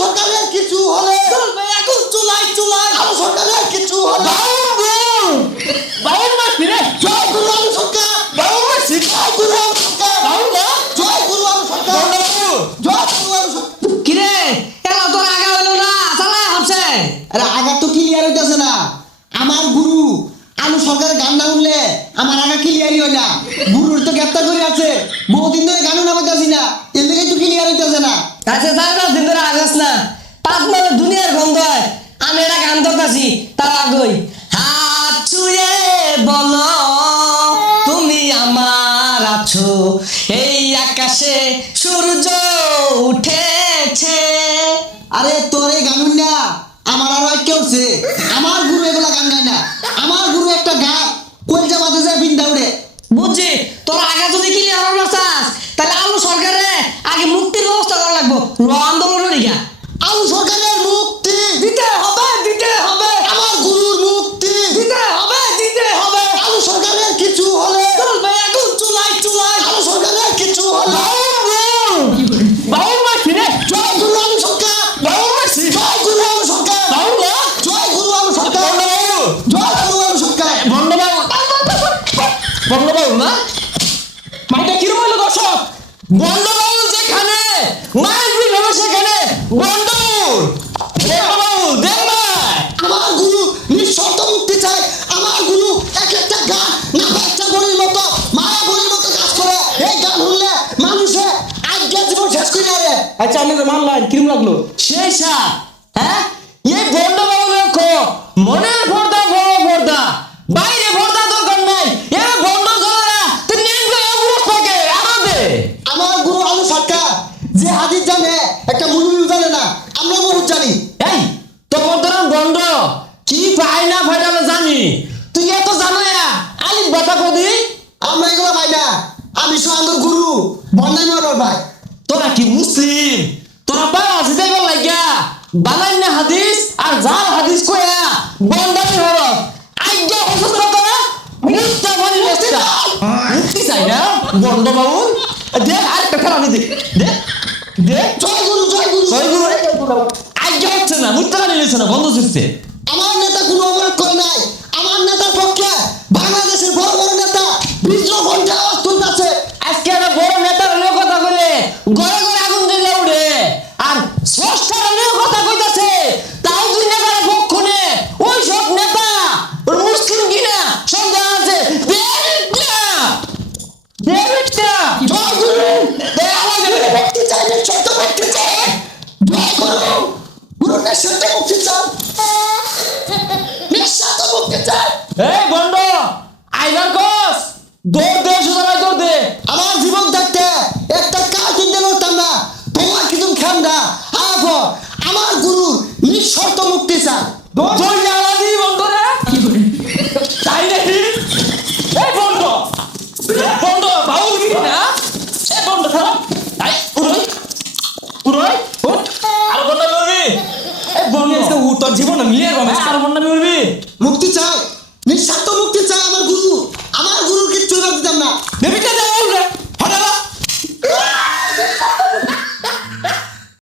সরকারের কিছু হলে চলবে এখন চুলাই চুলাই আলু সরকারের কিছু হলে বাউল মারছি রে জয় গুরু আলু সরকার বাউল মারছি জয় গুরু আলু সরকার বাউল না জয় গুরু আলু সরকার জয় গুরু আলু সরকার কিরে এলা তোর আগা হইলো না চালা হচ্ছে আরে আগা তো ক্লিয়ার হইতাছে না আমার গুরু আলু সরকারের গান না শুনলে আমার আগা ক্লিয়ারই হয় না গুরুর তো গ্রেপ্তার করে আছে বহুদিন ধরে গানও নামাইতাছি না এর থেকে তো ক্লিয়ার হইতাছে না আচ্ছা তার কাছ দিন ধরে আগাস না পাঁচ মানে দুনিয়ার গন্ধ হয় আমি এটা গান ধরতাছি তার আগই হাত ছুঁয়ে বলো তুমি আমার আছো এই আকাশে সূর্য উঠেছে আরে তোরে গানুন না আমার আরো কে উঠছে আমার গুরু এগুলা গান গায় না আমার গুরু একটা গান কলজা মাথা যায় বিন্দা উড়ে বুঝছি তোর আগা যদি ক্লিয়ার হওয়ার চাস তাহলে আলু সরকারে আগে মুক্তির ব্যবস্থা করা লাগবো আন্দোলনের দিকে আলু সরকারের মুক্তি দিতে হবে আমার গুরুর মুক্তি দিতে হবে আলু সরকারের কিছু হলে চলবে এখন চুলাই চুলাই আলু সরকারের কিছু হলে বাউল মারছি রে জয় গুরু আলু সরকার বাউল মারছি জয় গুরু আলু সরকার বাউল না জয় গুরু আলু সরকার জয় গুরু আলু সরকার বন্ধ বাউল না মাইটা কিরম হইলো দর্শক বন্ধ বাউল যেখানে মাইক বিভাবে সেখানে বন্ধ বাউল দেন না আমার গুরু নিঃশর্ত মুক্তি চাই আমার গুরু এক একটা গান না বাচ্চা বলির মতো মায়া বলির মতো কাজ করে এই গান শুনলে মানুষে আজ্ঞা জীবন শেষ করে আরে আচ্ছা আমি তো মানলাম কিরম লাগলো সেই সাপ হ্যাঁ এই বন্ধ বাউল দেখো মনের পর্দা বড় পর্দা বাইরে পর্দা দরকার নাই এ বন্ধ করে না তুই নেমে অবস্থাকে আরো দে আমার গুরু আলু সরকার যে হাদিস জানে একটা মুলুল জানে না আমরা বহুত জানি এই তোর ধরুন বন্ধ কি পাই না ফাইনালে জানি তুই এত জানো আলিফ বাতা কদি আমরা এগুলো ভাই না আমি সোহাঙ্গর গুরু বন্ধাই মারবার ভাই তোরা কি মুসলিম তোরা বাবা আছে দেখবার লাগিয়া বানাই না হাদিস আর যার হাদিস কয়া বন্ধানি হর আজ্ঞা অসুস্থ তোরা মুক্তা বলি মুক্তা মুক্তি চাই না বন্ধ বাবুল দে আর একটা খেলা দে দে দে জয় গুরু জয় গুরু জয় গুরু আজ্ঞা হচ্ছে না মুক্তা নিলেছে না বন্ধ হচ্ছে আমার নেতা কোনো অপরাধ করে নাই আমার নেতার পক্ষে বাংলাদেশের বড় বড় নেতা বিদ্রোহ ঘন্টা আওয়াজ তুলতেছে আজকে একটা বড় নেতার নিয়ে কথা বলে ঘরে ঘরে আগুন জ্বলে উঠে আর স্রষ্টার নিয়ে কথা কইতাছে তাও দুই নেতার পক্ষ নে ওই সব নেতা ওর মুসলিম কিনা সন্দেহ আছে জয় গুরু মুক্তি চাই নিঃশর্ত মুক্তি চাই জয় গুরু গুরু নিঃশর্ত মুক্তি চাই নিঃশর্ত মুক্তি চাই এই বন্ধ আইলার কস দৌড় দে সুতরাং দৌড় দে আমার জীবন থাকতে একটা কাজ কিনতে পারতাম না তোমার কিছু খাম না আফো আমার গুরুর নিঃশর্ত মুক্তি চাই দৌড় জ্বালা দি বন্ধ রে তাই নাকি এই বন্ধ বন্ধ বাউল কি না এই বন্ধ খারাপ তাই উড়ই উড়ই উঠ আর বন্ধ বলবি এই বন্ধ আজকে তোর জীবন মিলিয়ে গেল আর বন্ধ বলবি মুক্তি চাই